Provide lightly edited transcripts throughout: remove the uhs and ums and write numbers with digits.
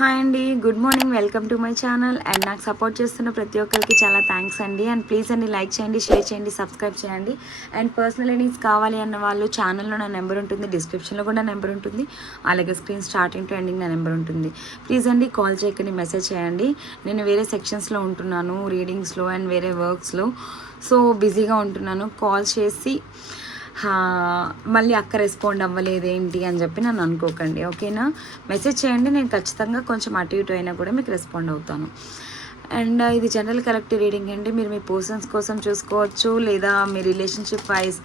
Hi అండి, good morning. Welcome to my channel. And నాకు support చేస్తున్న ప్రతి ఒక్కరికి చాలా థ్యాంక్స్ అండి. అండ్ ప్లీజ్ అండి లైక్ చేయండి, షేర్ చేయండి, సబ్స్క్రైబ్ చేయండి. అండ్ పర్సనల్ ఎర్నింగ్స్ కావాలి అన్న వాళ్ళు ఛానల్లో నా నెంబర్ ఉంటుంది, డిస్క్రిప్షన్లో కూడా నెంబర్ ఉంటుంది, అలాగే స్క్రీన్ స్టార్టింగ్ టు ఎండింగ్ నా నెంబర్ ఉంటుంది. ప్లీజ్ అండి కాల్ చేయకండి, మెసేజ్ చేయండి. నేను వేరే సెక్షన్స్లో ఉంటున్నాను, రీడింగ్స్లో అండ్ వేరే వర్క్స్లో. సో బిజీగా ఉంటున్నాను. కాల్ చేసి మళ్ళీ అక్క రెస్పాండ్ అవ్వలేదేంటి అని చెప్పి నన్ను అనుకోకండి, ఓకేనా? మెసేజ్ చేయండి, నేను ఖచ్చితంగా కొంచెం అటు ఇటు అయినా కూడా మీకు రెస్పాండ్ అవుతాను. అండ్ ఇది జనరల్ కలెక్టివ్ రీడింగ్ అండి. మీరు మీ పర్సన్స్ కోసం చూసుకోవచ్చు, లేదా మీ relationship wise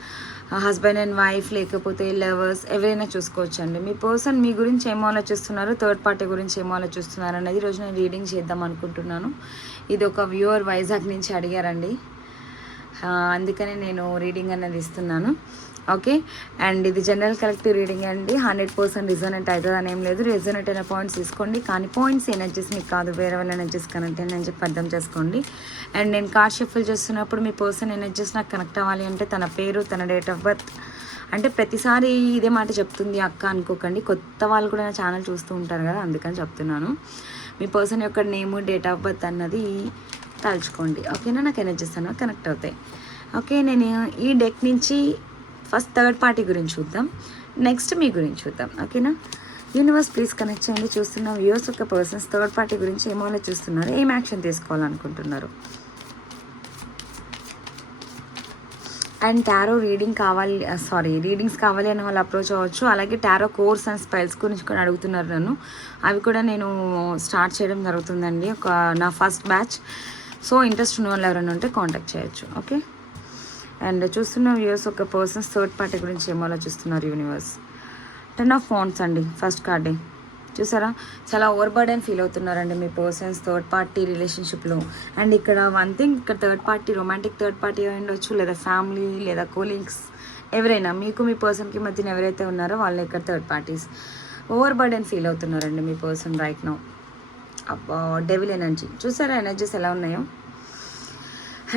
husband and wife, లేకపోతే లవర్స్ ఎవరైనా చూసుకోవచ్చు అండి. మీ పర్సన్ మీ గురించి ఏమో ఆలోచిస్తున్నారు, థర్డ్ పార్టీ గురించి ఏమో ఆలోచిస్తున్నారు అనేది ఈరోజు నేను రీడింగ్ చేద్దాం అనుకుంటున్నాను. ఇది ఒక వ్యూవర్ వైజాగ్ నుంచి అడిగారండి, అందుకని నేను రీడింగ్ అనేది ఇస్తున్నాను, ఓకే? అండ్ ఇది జనరల్ కలెక్టివ్ రీడింగ్ అండి. 100% రిజోనేట్ అవుతుంది అని ఏం లేదు. రిజోనేట్ అయిన పాయింట్స్ తీసుకోండి, కానీ పాయింట్స్ ఎనర్జీస్ మీకు కాదు, వేరే వాళ్ళ ఎనర్జీస్ కనెక్ట్ అని చెప్పి అర్థం చేసుకోండి. అండ్ నేను కార్డ్ షఫుల్ చేస్తున్నప్పుడు మీ పర్సన్ ఎనర్జీస్ నాకు కనెక్ట్ అవ్వాలి అంటే తన పేరు, తన డేట్ ఆఫ్ బర్త్, అంటే ప్రతిసారి ఇదే మాట చెప్తుంది అక్క అనుకోకండి. కొత్త వాళ్ళు కూడా నా ఛానల్ చూస్తూ ఉంటారు కదా, అందుకని చెప్తున్నాను. మీ పర్సన్ యొక్క నేము, డేట్ ఆఫ్ బర్త్ అన్నది తలుచుకోండి, ఓకేనా? నాకు ఎనర్జీస్ అన్నవి కనెక్ట్ అవుతాయి, ఓకే? నేను ఈ డెక్ నుంచి ఫస్ట్ థర్డ్ పార్టీ గురించి చూద్దాం, నెక్స్ట్ మీ గురించి చూద్దాం, ఓకేనా? యూనివర్స్ ప్లీజ్ కనెక్ట్ చేయండి. చూస్తున్న వ్యూవర్స్ యొక్క పర్సన్స్ థర్డ్ పార్టీ గురించి ఏమో చూస్తున్నారు, ఏం యాక్షన్ తీసుకోవాలనుకుంటున్నారు. అండ్ టారో రీడింగ్ కావాలి, రీడింగ్స్ కావాలి అన్న వాళ్ళు అప్రోచ్ అవ్వచ్చు. అలాగే టారో కోర్స్ అండ్ స్పెల్స్ గురించి కూడా అడుగుతున్నారు నన్ను, అవి కూడా నేను స్టార్ట్ చేయడం జరుగుతుందండి, నా ఫస్ట్ బ్యాచ్. సో ఇంట్రెస్ట్ ఉన్న వాళ్ళు ఎవరైనా ఉంటే కాంటాక్ట్ చేయొచ్చు, ఓకే? అండ్ చూస్తున్న వ్యూవర్స్ ఒక పర్సన్స్ థర్డ్ పార్టీ గురించి ఏమో ఆలోచిస్తున్నారు యూనివర్స్. 10 ఆఫ్ వాండ్స్ అండి ఫస్ట్ కార్డే. చూసారా, చాలా ఓవర్ బర్డెన్ ఫీల్ అవుతున్నారండి మీ పర్సన్స్ థర్డ్ పార్టీ రిలేషన్షిప్లో. అండ్ ఇక్కడ వన్ థింగ్, ఇక్కడ third party romantic third party అయి ఉండొచ్చు, లేదా ఫ్యామిలీ, లేదా కోలీగ్స్, ఎవరైనా మీకు మీ పర్సన్కి మధ్యన ఎవరైతే ఉన్నారో వాళ్ళు ఇక్కడ third parties over burden feel అవుతున్నారండి మీ person right now. Devil energy చూసారా, ఎనర్జీస్ ఎలా ఉన్నాయో.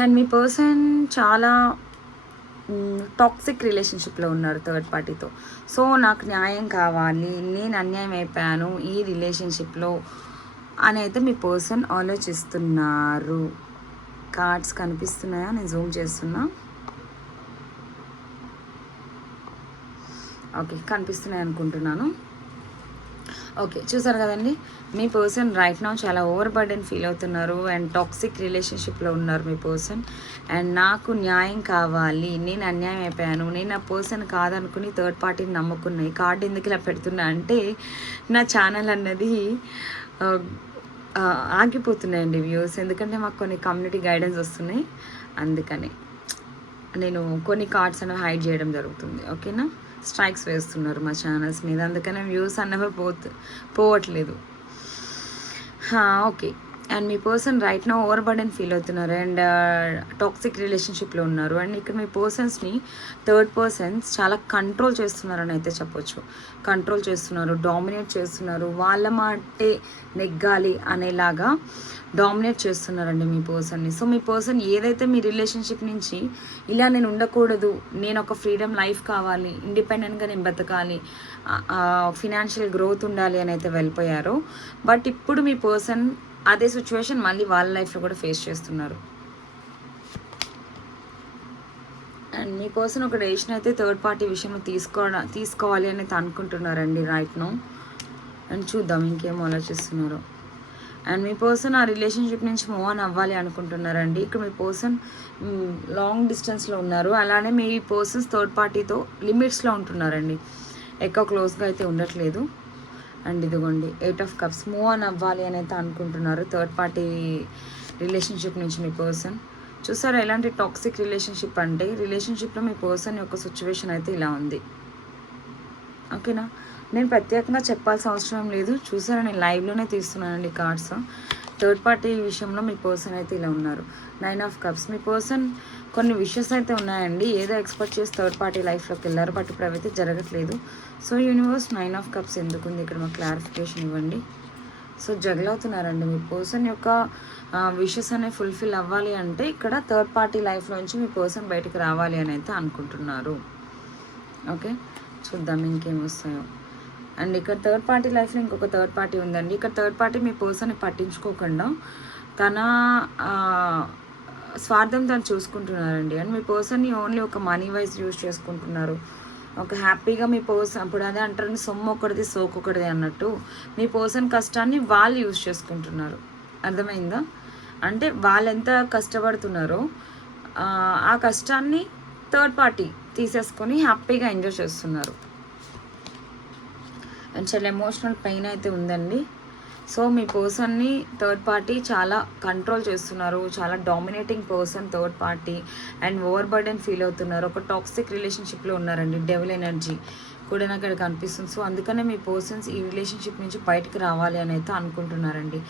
అండ్ మీ పర్సన్ చాలా టాక్సిక్ రిలేషన్షిప్లో ఉన్నారు థర్డ్ పార్టీతో. సో నాకు న్యాయం కావాలి, నేను అన్యాయం అయిపోయాను ఈ రిలేషన్షిప్లో అని అయితే మీ పర్సన్ ఆలోచిస్తున్నారు. కార్డ్స్ కనిపిస్తున్నాయా? నేను జూమ్ చేస్తున్నా, ఓకే కనిపిస్తున్నాయి అనుకుంటున్నాను. ఓకే చూసారు కదండి, మీ పర్సన్ రైట్ నౌ చాలా ఓవర్ బర్డెన్ ఫీల్ అవుతున్నారు అండ్ టాక్సిక్ రిలేషన్షిప్లో ఉన్నారు మీ పర్సన్. అండ్ నాకు న్యాయం కావాలి, నేను అన్యాయం అయిపోయాను, నేను ఆ పర్సన్ కాదనుకుని థర్డ్ పార్టీని నమ్ముకున్నాయి. కార్డు ఎందుకు ఇలా పెడుతున్నా అంటే నా ఛానల్ అన్నది ఆగిపోతున్నాయండి వ్యూస్, ఎందుకంటే మాకు కొన్ని కమ్యూనిటీ గైడెన్స్ వస్తున్నాయి, అందుకని నేను కొన్ని కార్డ్స్ అనేవి హైడ్ చేయడం జరుగుతుంది, ఓకేనా? స్ట్రైక్స్ వేస్తున్నారు మా ఛానల్స్ మీద, అందుకనే వ్యూస్ అన్నవి పోవట్లేదు, ఓకే? అండ్ మీ పర్సన్ రైట్ నా ఓవర్ బర్డెన్ ఫీల్ అవుతున్నారు అండ్ టాక్సిక్ రిలేషన్షిప్లో ఉన్నారు. అండ్ ఇక్కడ మీ పర్సన్స్ని థర్డ్ పర్సన్స్ చాలా కంట్రోల్ చేస్తున్నారని అయితే చెప్పొచ్చు. కంట్రోల్ చేస్తున్నారు, డామినేట్ చేస్తున్నారు, వాళ్ళ మాటే నెగ్గాలి అనేలాగా డామినేట్ చేస్తున్నారండి మీ పర్సన్ని. సో మీ పర్సన్ ఏదైతే మీ రిలేషన్షిప్ నుంచి ఇలా నేను ఉండకూడదు, నేను ఒక ఫ్రీడమ్ లైఫ్ కావాలి, ఇండిపెండెంట్గా నేను బతకాలి, ఫినాన్షియల్ గ్రోత్ ఉండాలి అని అయితే వెళ్ళిపోయారో, బట్ ఇప్పుడు మీ పర్సన్ అదే సిచ్యువేషన్ మళ్ళీ వాళ్ళ లైఫ్లో కూడా ఫేస్ చేస్తున్నారు. అండ్ మీ పర్సన్ ఒక డెసిషన్ అయితే థర్డ్ పార్టీ విషయంలో తీసుకోవాలి అని అనుకుంటున్నారండి రైట్ నో. అండ్ చూద్దాం ఇంకేం ఆలోచిస్తున్నారు. అండ్ మీ పర్సన్ ఆ రిలేషన్షిప్ నుంచి మూవ్ ఆన్ అవ్వాలి అనుకుంటున్నారండి. ఇక్కడ మీ పర్సన్ లాంగ్ డిస్టెన్స్లో ఉన్నారు, అలానే మీ పర్సన్స్ థర్డ్ పార్టీతో లిమిట్స్లో ఉంటున్నారండి, ఎక్కువ క్లోజ్గా అయితే ఉండట్లేదు. అండ్ ఇదిగోండి 8 ఆఫ్ కప్స్, మూవ్ ఆన్ అవ్వాలి అని అయితే అనుకుంటున్నారు థర్డ్ పార్టీ రిలేషన్షిప్ నుంచి మీ పర్సన్. చూసారా ఎలాంటి టాక్సిక్ రిలేషన్షిప్ అంటే, రిలేషన్షిప్లో మీ పర్సన్ యొక్క సిచ్యువేషన్ అయితే ఇలా ఉంది, ఓకేనా? నేను ప్రత్యేకంగా చెప్పాల్సిన అవసరం లేదు, చూసారా నేను లైవ్లోనే తీస్తున్నానండి కార్డ్స్. థర్డ్ పార్టీ విషయంలో మీ పర్సన్ అయితే ఇలా ఉన్నారు. 9 ఆఫ్ కప్స్, మీ పర్సన్ కొన్ని విషయస్ అయితే ఉన్నాయండి, ఏదో ఎక్స్పెక్ట్ చేసి థర్డ్ పార్టీ లైఫ్లోకి వెళ్ళారు, బట్ ఇప్పుడు అవైతే జరగట్లేదు. సో యూనివర్స్ 9 ఆఫ్ కప్స్ ఎందుకుంది ఇక్కడ మాకు క్లారిఫికేషన్ ఇవ్వండి. సో జగల్ అవుతున్నారండి మీ పర్సన్ యొక్క విషెస్ అనేవి ఫుల్ఫిల్ అవ్వాలి అంటే ఇక్కడ థర్డ్ పార్టీ లైఫ్లోంచి మీ పర్సన్ బయటికి రావాలి అని అయితే అనుకుంటున్నారు, ఓకే? చూద్దాం ఇంకేం వస్తాయో. అండ్ ఇక్కడ థర్డ్ పార్టీ లైఫ్లో ఇంకొక థర్డ్ పార్టీ ఉందండి. ఇక్కడ థర్డ్ పార్టీ మీ పర్సన్ని పట్టించుకోకుండా తన స్వార్థం తను చూసుకుంటున్నారండి. అండ్ మీ పర్సన్ని ఓన్లీ ఒక మనీ వైజ్ యూజ్ చేసుకుంటున్నారు. ఒక హ్యాపీగా మీ పర్సన్ అప్పుడు అదే అంటారు, సొమ్ము ఒకటిది సోకొకటిది అన్నట్టు మీ పర్సన్ కష్టాన్ని వాళ్ళు యూజ్ చేసుకుంటున్నారు. అర్థమైందా? అంటే వాళ్ళు ఎంత కష్టపడుతున్నారో ఆ కష్టాన్ని థర్డ్ పార్టీ తీసేసుకొని హ్యాపీగా ఎంజాయ్ చేస్తున్నారు. అండ్ చాలా ఎమోషనల్ పెయిన్ అయితే ఉందండి. సో మీ పర్సన్ని థర్డ్ పార్టీ చాలా కంట్రోల్ చేస్తున్నారు. చాలా dominating person third party. And over burden feel అవుతున్నారు. ఒక టాక్సిక్ రిలేషన్షిప్లో ఉన్నారండి. డెవిల్ ఎనర్జీ కూడా నాకు ఇక్కడ కనిపిస్తుంది. సో అందుకనే మీ పర్సన్స్ ఈ రిలేషన్షిప్ నుంచి బయటకు రావాలి అని అయితే అనుకుంటున్నారండి.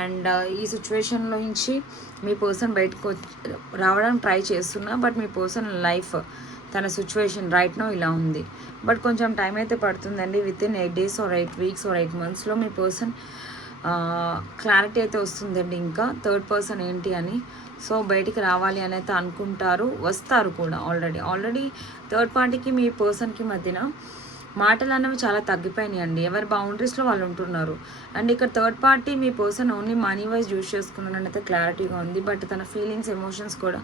అండ్ ఈ సిచ్యువేషన్లో నుంచి మీ పర్సన్ బయటకు రావడానికి ట్రై చేస్తున్నా, బట్ మీ పర్సన్ లైఫ్ తన సిచ్యువేషన్ రైట్ నో ఇలా ఉంది. బట్ కొంచెం టైం అయితే పడుతుందండి. Within 8 days or 8 weeks or 8 monthsలో మీ పర్సన్ క్లారిటీ అయితే వస్తుందండి. ఇంకా థర్డ్ పర్సన్ ఏంటి అని. సో బయటికి రావాలి అని అయితే అనుకుంటారు, వస్తారు కూడా. ఆల్రెడీ థర్డ్ పార్టీకి మీ పర్సన్కి మధ్యన మాటలు అనేవి చాలా తగ్గిపోయినాయి అండి. ఎవరి బౌండరీస్లో వాళ్ళు ఉంటున్నారు. అండ్ ఇక్కడ థర్డ్ పార్టీ మీ person only money wise use చేసుకున్నాడని అయితే క్లారిటీగా ఉంది. బట్ తన ఫీలింగ్స్ ఎమోషన్స్ కూడా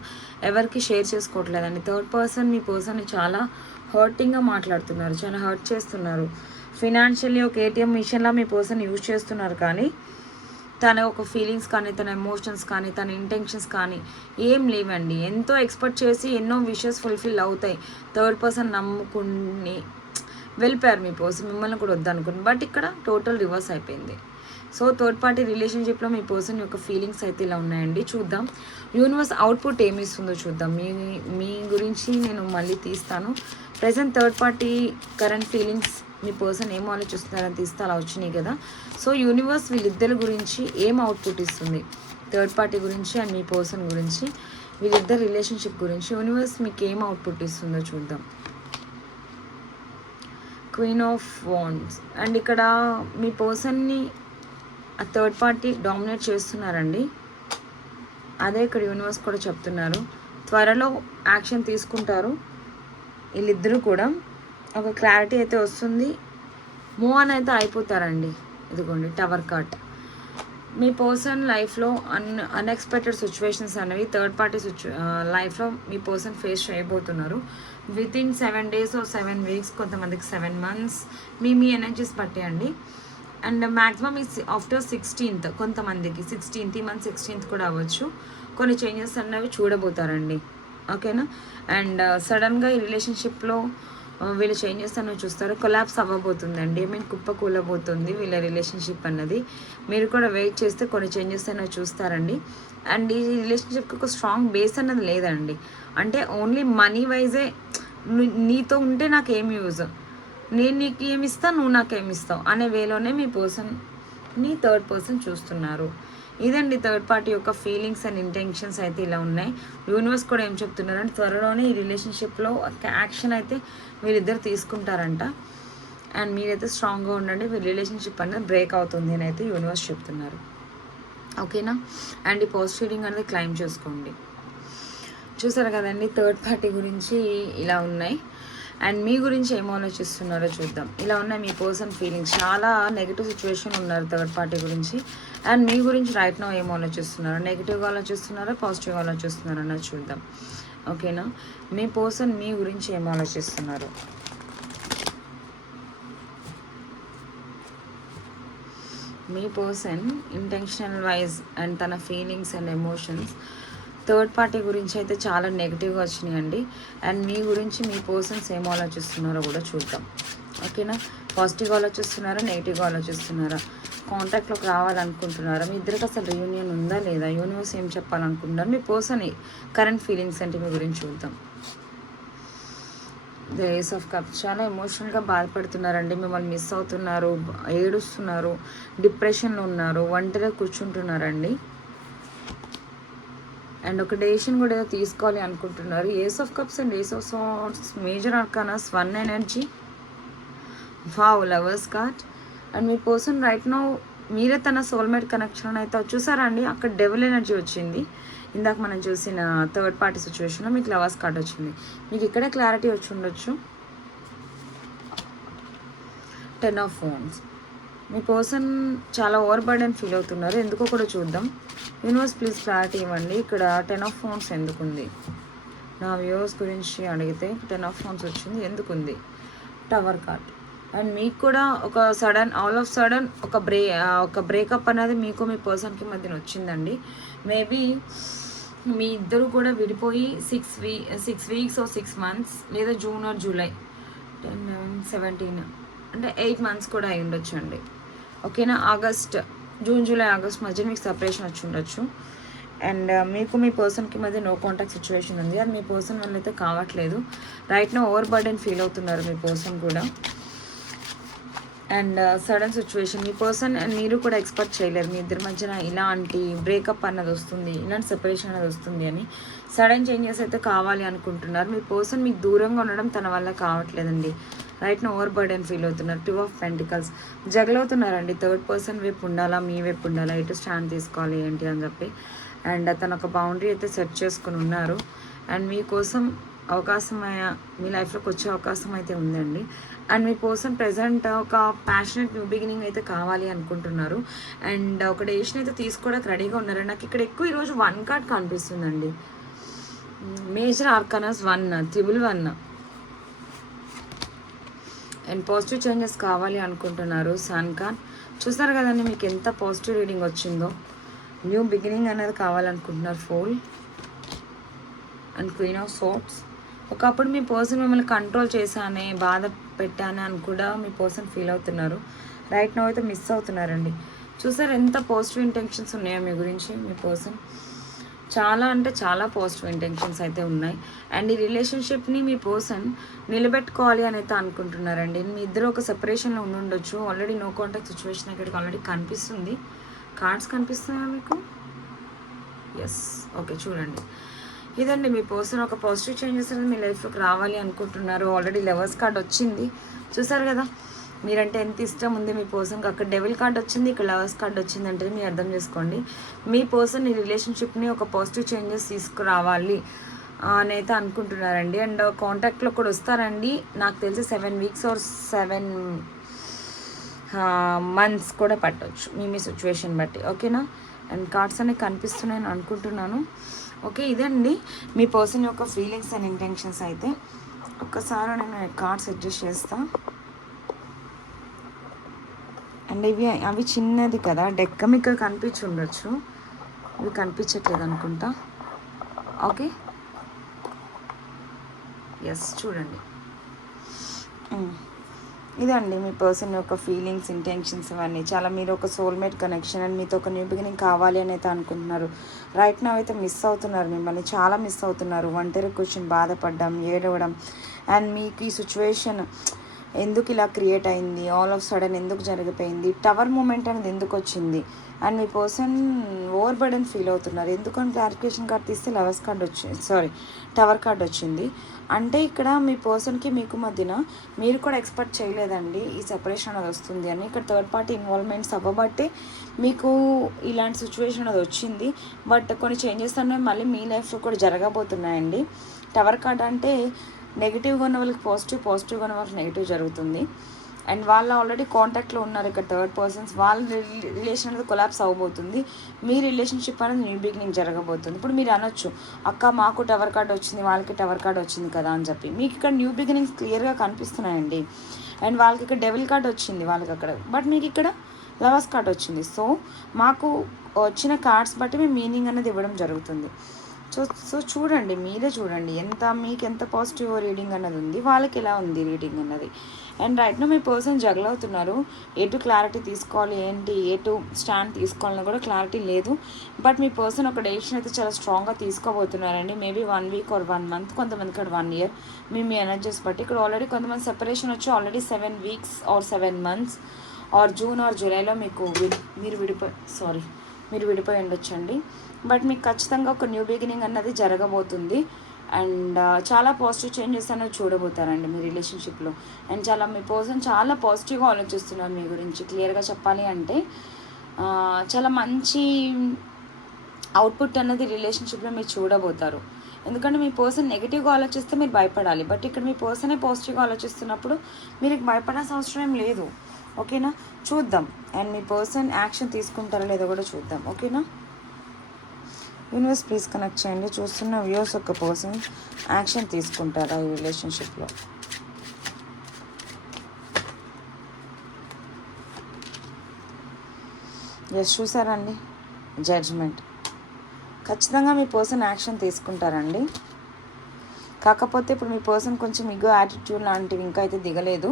ఎవరికి షేర్ చేసుకోవట్లేదండి. థర్డ్ పర్సన్ మీ పర్సన్ని చాలా హర్టింగ్గా మాట్లాడుతున్నారు, చాలా హర్ట్ చేస్తున్నారు. ఫినాన్షియల్లీ ఒక ATM మిషన్లా మీ పర్సన్ యూజ్ చేస్తున్నారు. కానీ తన ఒక ఫీలింగ్స్ కానీ, తన ఎమోషన్స్ కానీ, తన ఇంటెన్షన్స్ కానీ ఏం లేవండి. ఎంతో ఎక్స్పెక్ట్ చేసి ఎన్నో విషెస్ ఫుల్ఫిల్ అవుతాయి. థర్డ్ పర్సన్ నమ్ముకుని వెళ్ళిపోయారు మీ పర్సన్, మిమ్మల్ని కూడా వద్దనుకుని. బట్ ఇక్కడ టోటల్ రివర్స్ అయిపోయింది. సో థర్డ్ పార్టీ రిలేషన్షిప్లో మీ పర్సన్ యొక్క ఫీలింగ్స్ అయితే ఇలా ఉన్నాయండి. చూద్దాం యూనివర్స్ అవుట్పుట్ ఏమి ఇస్తుందో చూద్దాం. మీ గురించి నేను మళ్ళీ తీస్తాను. Present third party current feelings మీ పర్సన్ ఏం ఆలోచిస్తున్నారని తీస్తే అలా వచ్చినాయి కదా. సో యూనివర్స్ వీళ్ళిద్దరి గురించి ఏం అవుట్పుట్ ఇస్తుంది, థర్డ్ పార్టీ గురించి అండ్ మీ పర్సన్ గురించి, వీళ్ళిద్దరు రిలేషన్షిప్ గురించి యూనివర్స్ మీకు ఏం అవుట్పుట్ ఇస్తుందో చూద్దాం. Queen of wands. అండ్ ఇక్కడ మీ పర్సన్ని ఆ థర్డ్ పార్టీ డామినేట్ చేస్తున్నారండి. అదే ఇక్కడ యూనివర్స్ కూడా చెప్తున్నారు. త్వరలో యాక్షన్ తీసుకుంటారు వీళ్ళిద్దరూ కూడా. ఒక క్లారిటీ అయితే వస్తుంది. మూవ్ ఆన్ అయితే అయిపోతారండి. ఇదిగోండి టవర్ కార్డ్. మీ పర్సన్ లైఫ్లో అన్ఎక్స్పెక్టెడ్ సిచ్యువేషన్స్ అనేవి థర్డ్ పార్టీ లైఫ్లో మీ పర్సన్ ఫేస్ చేయబోతున్నారు. With in 7 days or 7 weeks, కొంతమందికి 7 months, మీ ఎనర్జీస్ బట్టి అండి. అండ్ మ్యాక్సిమం ఆఫ్టర్ 16th, కొంతమందికి 16th, ఈ మంత్ 16th కూడా అవ్వచ్చు. కొన్ని చేంజెస్ అనేవి చూడబోతారండి. ఓకేనా? అండ్ సడన్గా ఈ రిలేషన్షిప్లో వీళ్ళు చేంజెస్ అనేవి చూస్తారు. కొలాప్స్ అవ్వబోతుందండి. కుప్ప కూలబోతుంది వీళ్ళ రిలేషన్షిప్ అన్నది. మీరు కూడా వెయిట్ చేస్తే కొన్ని చేంజెస్ అనేవి చూస్తారండి. అండ్ ఈ రిలేషన్షిప్కి ఒక స్ట్రాంగ్ బేస్ అన్నది లేదండి. అంటే ఓన్లీ మనీ వైజే, నీతో ఉంటే నాకు ఏమి యూజ్, నేను నీకు ఏమి ఇస్తాను, నువ్వు నాకేమి ఇస్తావు అనే వేలోనే మీ పర్సన్ని థర్డ్ పర్సన్ చూస్తున్నారు. ఇదండి థర్డ్ పార్టీ యొక్క ఫీలింగ్స్ అండ్ ఇంటెన్షన్స్ అయితే ఇలా ఉన్నాయి. యూనివర్స్ కూడా ఏం చెప్తున్నారంటే త్వరలోనే ఈ రిలేషన్షిప్లో యాక్షన్ అయితే వీళ్ళిద్దరు తీసుకుంటారంట. అండ్ మీరైతే స్ట్రాంగ్గా ఉండండి. మీ రిలేషన్షిప్ అనేది బ్రేక్ అవుతుంది అని అయితే యూనివర్స్ చెప్తున్నారు. ఓకేనా? అండ్ ఈ పాజిటివ్ రీడింగ్ అనేది క్లైమ్ చేసుకోండి. చూసారు కదండి థర్డ్ పార్టీ గురించి ఇలా ఉన్నాయి. అండ్ మీ గురించి ఏం ఆలోచిస్తున్నారో చూద్దాం. ఇలా ఉన్నాయి మీ పర్సన్ ఫీలింగ్స్. చాలా నెగిటివ్ సిచ్యువేషన్ ఉన్నారు థర్డ్ పార్టీ గురించి. అండ్ మీ గురించి రైట్ నో ఏం ఆలోచిస్తున్నారో, నెగిటివ్గా ఆలోచిస్తున్నారా, పాజిటివ్గా ఆలోచిస్తున్నారా అన్నది చూద్దాం. ఓకేనా? మీ పర్సన్ మీ గురించి ఏం ఆలోచిస్తున్నారు. మీ పర్సన్ ఇంటెన్షనల్ వైజ్ అండ్ తన feelings and emotions third party గురించి అయితే చాలా నెగిటివ్గా వచ్చినాయండి. అండ్ మీ గురించి మీ పర్సన్స్ ఏం ఆలోచిస్తున్నారో కూడా చూద్దాం. ఓకేనా? పాజిటివ్గా ఆలోచిస్తున్నారా, నెగిటివ్గా ఆలోచిస్తున్నారా, కాంటాక్ట్లోకి రావాలనుకుంటున్నారా, మీ ఇద్దరికి అసలు రీయూనియన్ ఉందా లేదా, యూనివర్స్ ఏం చెప్పాలనుకుంటున్నారు, మీ పర్సన్ కరెంట్ ఫీలింగ్స్ అంటే మీ గురించి చూద్దాం. The ace of cups. చాలా ఎమోషనల్గా బాధపడుతున్నారండి. మిమ్మల్ని మిస్ అవుతున్నారు, ఏడుస్తున్నారు, డిప్రెషన్లో ఉన్నారు, ఒంటరిగా కూర్చుంటున్నారండి. అండ్ ఒక డెసిషన్ కూడా ఏదో తీసుకోవాలి అనుకుంటున్నారు. Ace of cups and ace of swords, major arcanas, 1 energy, wow, lovers card. And మీ పర్సన్ రైట్ నౌ మీరే తన సోల్మేట్ కనెక్షన్ అయితే చూసారా అండి. అక్కడ డెవిల్ ఎనర్జీ వచ్చింది. ఇందాక మనం చూసిన థర్డ్ పార్టీ సిచ్యువేషన్లో మీకు లవర్స్ కార్డ్ వచ్చింది. మీకు ఇక్కడే క్లారిటీ వచ్చి ఉండొచ్చు. 10 ఆఫ్ ఫోన్స్. మీ పర్సన్ చాలా ఓవర్ బర్డెన్ ఫీల్ అవుతున్నారు, ఎందుకో కూడా చూద్దాం. యూనివర్స్ ప్లీజ్ క్లారిటీ ఇవ్వండి. ఇక్కడ 10 ఆఫ్ ఫోన్స్ ఎందుకుంది? నా వ్యూవర్స్ గురించి అడిగితే 10 ఆఫ్ ఫోన్స్ వచ్చింది, ఎందుకుంది? Tower card. అండ్ మీకు కూడా ఒక సడన్ ఆల్ ఆఫ్ సడన్ ఒక బ్రేకప్ అనేది మీకు మీ పర్సన్కి మధ్యన వచ్చిందండి. మేబీ మీ ఇద్దరు కూడా విడిపోయి 6 వీక్స్ ఆర్ 6 మంత్స్, లేదా జూన్ ఆర్ జూలై 10, 11, 17 అంటే 8 మంత్స్ కూడా అయి ఉండొచ్చు అండి. ఓకేనా? జూన్ జూలై ఆగస్ట్ మధ్య మీకు సపరేషన్ వచ్చి ఉండొచ్చు. అండ్ మీకు మీ పర్సన్కి మధ్య నో కాంటాక్ట్ సిచ్యువేషన్ ఉంది. అది మీ పర్సన్ వల్ల అయితే కావట్లేదు. రైట్ నా ఓవర్ బర్డెన్ ఫీల్ అవుతున్నారు మీ పర్సన్ కూడా. And sudden situation me person and మీరు కూడా ఎక్స్పెక్ట్ చేయలేరు మీ ఇద్దరి మధ్యన ఇలాంటి బ్రేకప్ అన్నది వస్తుంది, ఇలాంటి సెపరేషన్ అనేది వస్తుంది అని. సడన్ చేంజెస్ అయితే కావాలి అనుకుంటున్నారు. మీ పర్సన్ మీకు దూరంగా ఉండడం తన వల్ల కావట్లేదండి. రైట్ నా ఓవర్ బర్డెన్ ఫీల్ అవుతున్నారు. 2 ఆఫ్ పెంటికల్స్ జగలవుతున్నారండి. థర్డ్ పర్సన్ వైపు ఉండాలా, మీ వైపు ఉండాలా, ఎటు స్టాండ్ తీసుకోవాలి ఏంటి అని చెప్పి. అండ్ తను ఒక బౌండరీ అయితే సెట్ చేసుకుని ఉన్నారు. అండ్ మీకోసం మీ లైఫ్లోకి వచ్చే అవకాశం అయితే ఉందండి. అండ్ మీ పర్సన్ ప్రెజెంట్ ఒక ప్యాషనెట్ న్యూ బిగినింగ్ అయితే కావాలి అనుకుంటున్నారు. అండ్ ఒక డెసిషన్ అయితే తీసుకోవడానికి రెడీగా ఉన్నారు. నాకు ఇక్కడ ఎక్కువ ఈరోజు 1 కార్డ్ కనిపిస్తుందండి. Major arcanas 1, triple 1. And positive changes కావాలి అనుకుంటున్నారు. సన్ కార్డ్ చూస్తారు కదండి, మీకు ఎంత పాజిటివ్ రీడింగ్ వచ్చిందో. న్యూ బిగినింగ్ అనేది కావాలనుకుంటున్నారు. 4 అండ్ క్వీన్ ఆఫ్ సోర్డ్స్. ఒకప్పుడు మీ పర్సన్ మిమ్మల్ని కంట్రోల్ చేశానే, బాధ పెట్టానే అని కూడా మీ పర్సన్ ఫీల్ అవుతున్నారు. రైట్ నో అయితే మిస్ అవుతున్నారండి. చూసారు ఎంత పాజిటివ్ ఇంటెన్షన్స్ ఉన్నాయో మీ గురించి మీ పర్సన్. చాలా అంటే చాలా పాజిటివ్ ఇంటెన్షన్స్ అయితే ఉన్నాయి. అండ్ ఈ రిలేషన్షిప్ని మీ పర్సన్ నిలబెట్టుకోవాలి అని అయితే అనుకుంటున్నారండి. మీ ఇద్దరు ఒక సెపరేషన్లో ఉండొచ్చు. ఆల్రెడీ నో కాంటాక్ట్ సిచ్యువేషన్ ఇక్కడికి ఆల్రెడీ కనిపిస్తుంది. కార్డ్స్ కనిపిస్తున్నాయా మీకు? ఎస్, ఓకే చూడండి. ఇదండి మీ పర్సన్ ఒక పాజిటివ్ చేంజెస్ అనేది మీ లైఫ్లోకి రావాలి అనుకుంటున్నారు. ఆల్రెడీ లవర్స్ కార్డ్ వచ్చింది, చూసారు కదా. మీరంటే ఎంత ఇష్టం ఉంది మీ పర్సన్కి. అక్కడ డెవిల్ కార్డ్ వచ్చింది, ఇక్కడ లవర్స్ కార్డ్ వచ్చింది అంటే మీరు అర్థం చేసుకోండి. మీ పర్సన్ ఈ రిలేషన్షిప్ని ఒక పాజిటివ్ చేంజెస్ తీసుకురావాలి అని అయితే అనుకుంటున్నారండి. అండ్ కాంటాక్ట్లో కూడా వస్తారండి. నాకు తెలిసి 7 వీక్స్ ఆర్ 7 మంత్స్ కూడా పట్టవచ్చు మీ సిచ్యువేషన్ బట్టి. ఓకేనా? అండ్ కార్డ్స్ అనేవి కనిపిస్తున్నాయని అనుకుంటున్నాను. ఓకే, ఇదండి మీ పర్సన్ యొక్క ఫీలింగ్స్ అండ్ ఇంటెన్షన్స్ అయితే. ఒక్కసారి నేను కార్డ్స్ అడ్జస్ట్ చేస్తా. అండ్ అవి చిన్నది కదా, డెక్క మీకు కనిపించి ఉండొచ్చు, ఇవి కనిపించట్లేదు అనుకుంటా. ఓకే, ఎస్ చూడండి. ఇదండి మీ పర్సన్ యొక్క ఫీలింగ్స్, ఇంటెన్షన్స్ ఇవన్నీ. చాలా మీరు ఒక సోల్మేట్ కనెక్షన్ అండ్ మీతో ఒక న్యూ బిగినింగ్ కావాలి అని అయితే అనుకుంటున్నారు. రైట్ నా అయితే మిస్ అవుతున్నారు, మిమ్మల్ని చాలా మిస్ అవుతున్నారు. ఒంటరి కూర్చొని బాధపడడం, ఏడవడం. అండ్ మీకు ఈ సిచ్యువేషన్ ఎందుకు ఇలా క్రియేట్ అయింది, ఆల్ ఆఫ్ సడన్ ఎందుకు జరిగిపోయింది, టవర్ మూమెంట్ అనేది ఎందుకు వచ్చింది. అండ్ మీ పర్సన్ ఓవర్ బర్డెన్ ఫీల్ అవుతున్నారు. ఎందుకని క్లారిఫికేషన్ కార్డ్ తీస్తే లవర్స్ కార్డ్ వచ్చింది, టవర్ కార్డ్ వచ్చింది. అంటే ఇక్కడ మీ పర్సన్కి మీకు మధ్యన మీరు కూడా ఎక్స్పెక్ట్ చేయలేదండి ఈ సెపరేషన్ అనేది వస్తుంది అని. ఇక్కడ థర్డ్ పార్టీ ఇన్వాల్వ్మెంట్స్ అవ్వబట్టే మీకు ఇలాంటి సిచ్యువేషన్ అది వచ్చింది. బట్ కొన్ని చేంజెస్ అనేవి మళ్ళీ మీ లైఫ్లో కూడా జరగబోతున్నాయండి. టవర్ కార్డ్ అంటే నెగిటివ్గా ఉన్న వాళ్ళకి పాజిటివ్, పాజిటివ్గా ఉన్న వాళ్ళకి నెగిటివ్ జరుగుతుంది. అండ్ వాళ్ళు ఆల్రెడీ కాంటాక్ట్లో ఉన్నారు. ఇక్కడ థర్డ్ పర్సన్స్ వాళ్ళ రిలేషన్ అనేది కొలాప్స్ అవ్వబోతుంది. మీ రిలేషన్షిప్ అనేది న్యూ బిగినింగ్ జరగబోతుంది. ఇప్పుడు మీరు అనొచ్చు, అక్క మాకు టవర్ కార్డ్ వచ్చింది, వాళ్ళకి టవర్ కార్డ్ వచ్చింది కదా అని చెప్పి. మీకు ఇక్కడ న్యూ బిగినింగ్స్ క్లియర్గా కనిపిస్తున్నాయండి. అండ్ వాళ్ళకి ఇక్కడ డెవిల్ కార్డ్ వచ్చింది వాళ్ళకి అక్కడ, బట్ మీకు ఇక్కడ లవర్స్ కార్డ్ వచ్చింది. సో మాకు వచ్చిన కార్డ్స్ బట్టి మీ మీనింగ్ అనేది ఇవ్వడం జరుగుతుంది. సో చూడండి, మీరే చూడండి మీకు ఎంత పాజిటివ్ రీడింగ్ అన్నది ఉంది, వాళ్ళకి ఎలా ఉంది రీడింగ్ అన్నది. అండ్ రైట్ నో మీ పర్సన్ జగల్ అవుతున్నారు. ఎటు క్లారిటీ తీసుకోవాలి, ఎటు స్టాండ్ తీసుకోవాలని కూడా క్లారిటీ లేదు. బట్ మీ పర్సన్ ఒక డెసిషన్ అయితే చాలా స్ట్రాంగ్గా తీసుకోబోతున్నారండి. మేబీ 1 వీక్ ఆర్ 1 మంత్, కొంతమందికి ఇక్కడ 1 ఇయర్. మీ ఎనర్జీస్ బట్టి ఇక్కడ ఆల్రెడీ కొంతమంది సెపరేషన్ వచ్చి already 7 weeks or 7 months or June or జూలైలో మీరు విడిపోయి ఉండొచ్చండి. బట్ మీకు ఖచ్చితంగా ఒక న్యూ బిగినింగ్ అన్నది జరగబోతుంది. అండ్ చాలా పాజిటివ్ చేంజెస్ అనేవి చూడబోతారండి మీ రిలేషన్షిప్లో. అండ్ మీ పర్సన్ చాలా పాజిటివ్గా ఆలోచిస్తున్నారు మీ గురించి. క్లియర్గా చెప్పాలి అంటే చాలా మంచి అవుట్పుట్ అన్నది రిలేషన్షిప్లో మీరు చూడబోతారు. ఎందుకంటే మీ పర్సన్ నెగిటివ్గా ఆలోచిస్తే మీరు భయపడాలి. బట్ ఇక్కడ మీ పర్సనే పాజిటివ్గా ఆలోచిస్తున్నప్పుడు మీరు భయపడాల్సిన అవసరం ఏం లేదు. ఓకేనా, చూద్దాం. అండ్ మీ పర్సన్ యాక్షన్ తీసుకుంటారో లేదో కూడా చూద్దాం. ఓకేనా, యూనివర్స్ ప్లీజ్ కనెక్ట్ చేయండి. చూస్తున్న వ్యూస్ ఒక పర్సన్ యాక్షన్ తీసుకుంటారా ఈ రిలేషన్షిప్లో? ఎస్, చూసారండి, జడ్జ్మెంట్. ఖచ్చితంగా మీ పర్సన్ యాక్షన్ తీసుకుంటారండి. కాకపోతే ఇప్పుడు మీ పర్సన్ కొంచెం ఇగో యాటిట్యూడ్ లాంటివి ఇంకా అయితే దిగలేదు.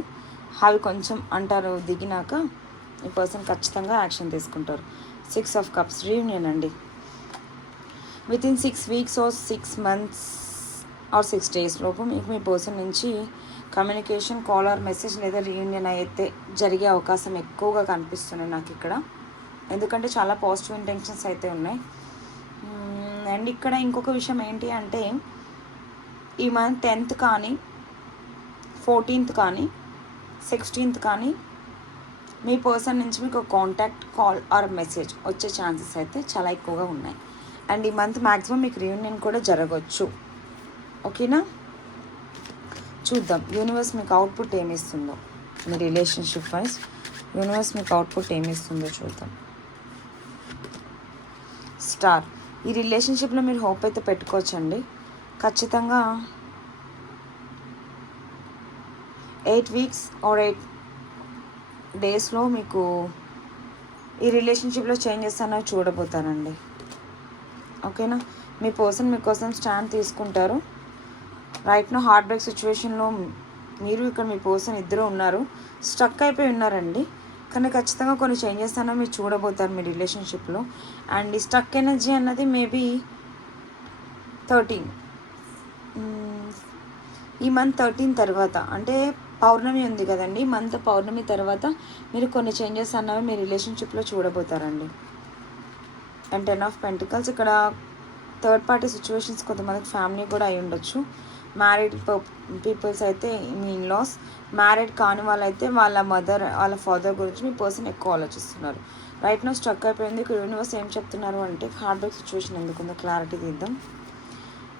అవి కొంచెం అంటారు, దిగినాక ఈ పర్సన్ ఖచ్చితంగా యాక్షన్ తీసుకుంటారు. 6 ఆఫ్ కప్స్ రీయూనియన్ అండి. Within 6 weeks or 6 months or 6 days లోపు మీకు మీ పర్సన్ నుంచి కమ్యూనికేషన్, కాల్ ఆర్ మెసేజ్ లేదా రీయూనియన్ అయితే జరిగే అవకాశం ఎక్కువగా కనిపిస్తున్నాయి నాకు ఇక్కడ. ఎందుకంటే చాలా పాజిటివ్ ఇంటెన్షన్స్ అయితే ఉన్నాయి. అండ్ ఇక్కడ ఇంకొక విషయం ఏంటి అంటే ఈ మంత్ 10th కానీ 14th కానీ 16th కానీ మీ పర్సన్ నుంచి మీకు కాంటాక్ట్, కాల్ ఆర్ మెసేజ్ వచ్చే ఛాన్సెస్ అయితే చాలా ఎక్కువగా ఉన్నాయి. అండ్ ఈ మంత్ మ్యాక్సిమం మీకు రీయూనియన్ కూడా జరగవచ్చు. ఓకేనా, చూద్దాం యూనివర్స్ మీకు అవుట్పుట్ ఏమిస్తుందో. మీ రిలేషన్షిప్ వైజ్ యూనివర్స్ మీకు అవుట్పుట్ ఏమిస్తుందో చూద్దాం. స్టార్. ఈ రిలేషన్షిప్లో మీరు హోప్ అయితే పెట్టుకోవచ్చండి. ఖచ్చితంగా 8 వీక్స్ ఆర్ 8 డేస్లో మీకు ఈ రిలేషన్షిప్లో చేంజెస్ అనేవి చూడబోతానండి. ఓకేనా, మీ పర్సన్ మీకోసం స్టాండ్ తీసుకుంటారు. రైట్ నో హార్ట్ బ్రేక్ సిచ్యువేషన్లో మీరు ఇక్కడ మీ పర్సన్ ఇద్దరు ఉన్నారు, స్ట్రక్ అయిపోయి ఉన్నారండి. కానీ ఖచ్చితంగా కొన్ని చేంజెస్ అనేవి మీరు చూడబోతారు మీ రిలేషన్షిప్లో. అండ్ ఈ స్ట్రక్ ఎనర్జీ అన్నది మేబీ 13 ఈ మంత్ 13 తర్వాత, అంటే పౌర్ణమి ఉంది కదండి, మంత్ పౌర్ణమి తర్వాత మీరు కొన్ని చేంజెస్ అన్నవి మీ రిలేషన్షిప్లో చూడబోతారండి. And 10 of pentacles. ఇక్కడ థర్డ్ పార్టీ సిచ్యువేషన్స్ కొంతమందికి ఫ్యామిలీ కూడా అయి ఉండొచ్చు. మ్యారీడ్ పీపుల్స్ అయితే మీ ఇన్లాస్, మ్యారీడ్ కాని వాళ్ళైతే వాళ్ళ మదర్, వాళ్ళ ఫాదర్ గురించి మీ పర్సన్ ఎక్కువ ఆలోచిస్తున్నారు. రైట్ నో స్ట్రక్ అయిపోయింది. ఇక్కడ యూనివర్స్ ఏం చెప్తున్నారు అంటే హార్ట్ బ్రేక్ సిచ్యువేషన్ ఎందుకుందో క్లారిటీ తీద్దాం.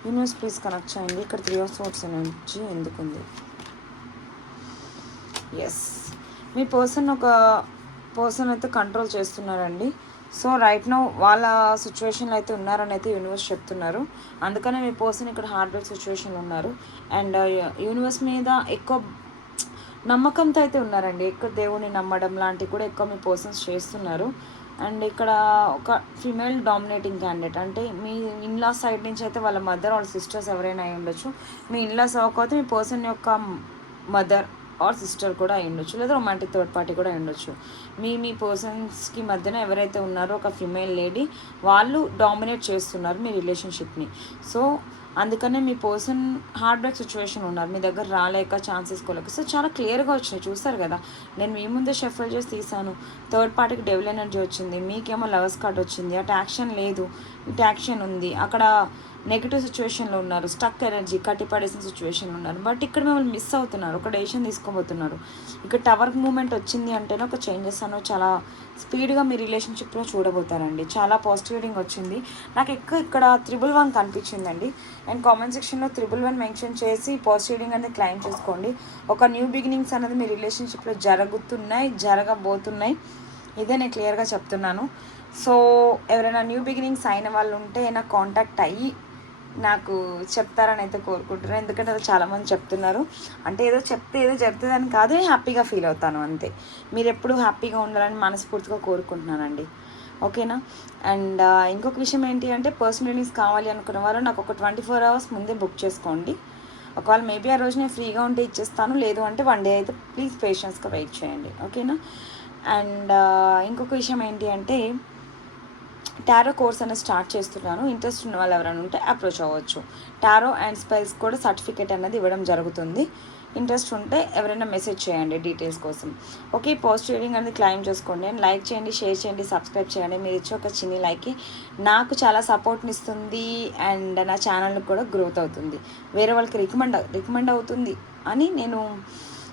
యూనివర్స్ ప్లీజ్ కనెక్ట్ చేయండి. ఇక్కడ 3 ఆఫ్ సోర్ట్స్ ఎనర్జీ ఎందుకుంది? ఎస్, మీ పర్సన్ ఒక పర్సన్ అయితే కంట్రోల్ చేస్తున్నారండి. సో రైట్ నో వాళ్ళ సిచ్యువేషన్లో అయితే ఉన్నారని అయితే యూనివర్స్ చెప్తున్నారు. అందుకనే మీ పర్సన్ ఇక్కడ హార్ట్ బ్రేక్ సిచ్యువేషన్లో ఉన్నారు. అండ్ యూనివర్స్ మీద ఎక్కువ నమ్మకంతో అయితే ఉన్నారండి. ఎక్కువ దేవుని నమ్మడం లాంటివి కూడా ఎక్కువ మీ పర్సన్స్ చేస్తున్నారు. అండ్ ఇక్కడ ఒక ఫీమేల్ డామినేటింగ్ క్యాండిడేట్, అంటే మీ ఇన్లాస్ సైడ్ నుంచి అయితే వాళ్ళ మదర్, వాళ్ళ సిస్టర్స్ ఎవరైనా అయి ఉండొచ్చు. మీ ఇన్లాస్ అవ్వకపోతే మీ పర్సన్ యొక్క మదర్ ఆర్ సిస్టర్ కూడా అయి ఉండొచ్చు, లేదా రొమాంటిక్ థర్డ్ పార్టీ కూడా అయి ఉండొచ్చు. మీ పర్సన్స్కి మధ్యన ఎవరైతే ఉన్నారో ఒక ఫిమేల్ లేడీ, వాళ్ళు డామినేట్ చేస్తున్నారు మీ రిలేషన్షిప్ని. సో అందుకనే మీ పర్సన్ హార్ట్ బ్రేక్ సిచ్యువేషన్ ఉన్నారు, మీ దగ్గర రాలేక ఛాన్సెస్ కోలేక. సో చాలా క్లియర్గా వచ్చినాయి, చూస్తారు కదా, నేను మీ ముందే షఫల్ చేసి తీసాను. థర్డ్ పార్టీకి డెవిల్ ఎనర్జీ వచ్చింది, మీకేమో లవర్స్ కార్డ్ వచ్చింది. అటు యాక్షన్ లేదు, ఇటు యాక్షన్ ఉంది. అక్కడ నెగిటివ్ సిచ్యువేషన్లో ఉన్నారు, స్టక్ ఎనర్జీ, కట్టిపడేసిన సిచ్యువేషన్లో ఉన్నారు. బట్ ఇక్కడ మిమ్మల్ని మిస్ అవుతున్నారు, ఒక డెసిషన్ తీసుకోబోతున్నారు. ఇక్కడ టవర్ మూమెంట్ వచ్చింది అంటేనే ఒక చేంజెస్ అనేవి చాలా స్పీడ్గా మీ రిలేషన్షిప్లో చూడబోతారండి. చాలా పాజిటివ్ రీడింగ్ వచ్చింది నాకు. ఇక్కడ 111 కనిపించిందండి. అండ్ కామెంట్ సెక్షన్లో 111 మెన్షన్ చేసి పాజిటివ్ రీడింగ్ అనేది క్లైమ్ చేసుకోండి. ఒక న్యూ బిగినింగ్స్ అనేది మీ రిలేషన్షిప్లో జరగబోతున్నాయి. ఇదే నేను క్లియర్గా చెప్తున్నాను. సో ఎవరైనా న్యూ బిగినింగ్స్ అయిన వాళ్ళు ఉంటే నాకు కాంటాక్ట్ అయ్యి నాకు చెప్తారని అయితే కోరుకుంటున్నాను. ఎందుకంటే అది చాలామంది చెప్తున్నారు, అంటే ఏదో చెప్తే ఏదో జరుగుతుందని కాదు, హ్యాపీగా ఫీల్ అవుతాను అంతే. మీరు ఎప్పుడు హ్యాపీగా ఉండాలని మనస్ఫూర్తిగా కోరుకుంటున్నానండి. ఓకేనా. అండ్ ఇంకొక విషయం ఏంటి అంటే పర్సనల్ రీడింగ్స్ కావాలి అనుకున్న వాళ్ళు నాకు ఒక 24 hours ముందే బుక్ చేసుకోండి. ఒకవేళ మేబీ ఆ రోజు నేను ఫ్రీగా ఉంటే ఇచ్చేస్తాను, లేదు అంటే 1 day అయితే ప్లీజ్ పేషెన్స్గా వెయిట్ చేయండి. ఓకేనా. అండ్ ఇంకొక విషయం ఏంటి అంటే టారో కోర్స్ అనేది స్టార్ట్ చేస్తున్నాను. ఇంట్రెస్ట్ ఉన్న వాళ్ళు ఎవరైనా ఉంటే అప్రోచ్ అవ్వచ్చు. టారో అండ్ స్పెల్స్ కూడా సర్టిఫికేట్ అనేది ఇవ్వడం జరుగుతుంది. ఇంట్రెస్ట్ ఉంటే ఎవరైనా మెసేజ్ చేయండి డీటెయిల్స్ కోసం. ఓకే, పాజిటివ్ రీడింగ్ అనేది క్లైమ్ చేసుకోండి. అండ్ లైక్ చేయండి, షేర్ చేయండి, సబ్స్క్రైబ్ చేయండి. మీరు ఇచ్చే ఒక చిన్ని లైక్కి నాకు చాలా సపోర్ట్ని ఇస్తుంది అండ్ నా ఛానల్కి కూడా గ్రోత్ అవుతుంది, వేరే వాళ్ళకి రికమెండ్ అవుతుంది అని నేను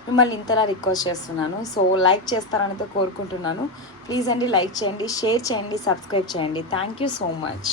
మిమ్మల్ని ఇంతలా రిక్వెస్ట్ చేస్తున్నాను. సో లైక్ చేస్తారని కోరుకుంటున్నాను. ప్లీజ్ అండి లైక్ చేయండి, షేర్ చేయండి, సబ్స్క్రైబ్ చేయండి. Thank you so much.